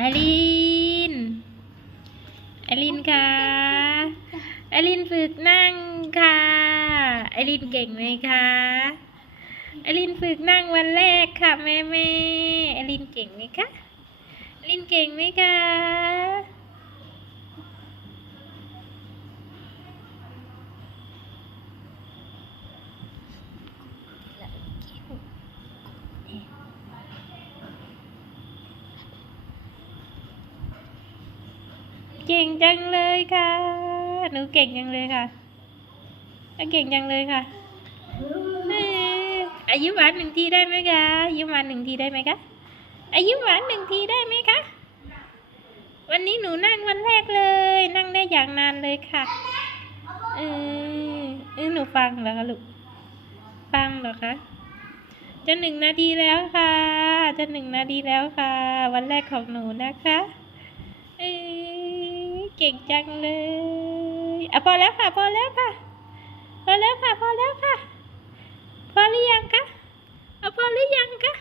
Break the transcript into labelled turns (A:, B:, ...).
A: ไอรินไอรินค่ะไอรินฝึกนั่งค่ะไอรินเก่งไหมคะไอรินฝึกนั่งวันแรกค่ะแม่แม่ไอรินเก่งไหมคะไอรินเก่งไหมคะ เก่งจังเลยค่ะ หนูเก่งจังเลยค่ะ เก่งจังเลยค่ะอายุหวานหนึ่งทีได้ไหมคะอายุหวานหนึ่งทีได้ไหมคะอายุหวานหนึ่งทีได้ไหมคะ วันนี้หนูนั่งวันแรกเลย นั่งได้อย่างนานเลยค่ะ เออเออหนูฟังเหรอคะลูก ฟังเหรอคะ จะหนึ่งนาทีแล้วค่ะ จะหนึ่งนาทีแล้วค่ะ วันแรกของหนูนะคะ เก่งจังเลยอะพอแล้วค่ะพอแล้วค่ะ พอแล้วค่ะพอแล้วค่ะ พอหรือยังคะเอาพอหรือยังคะ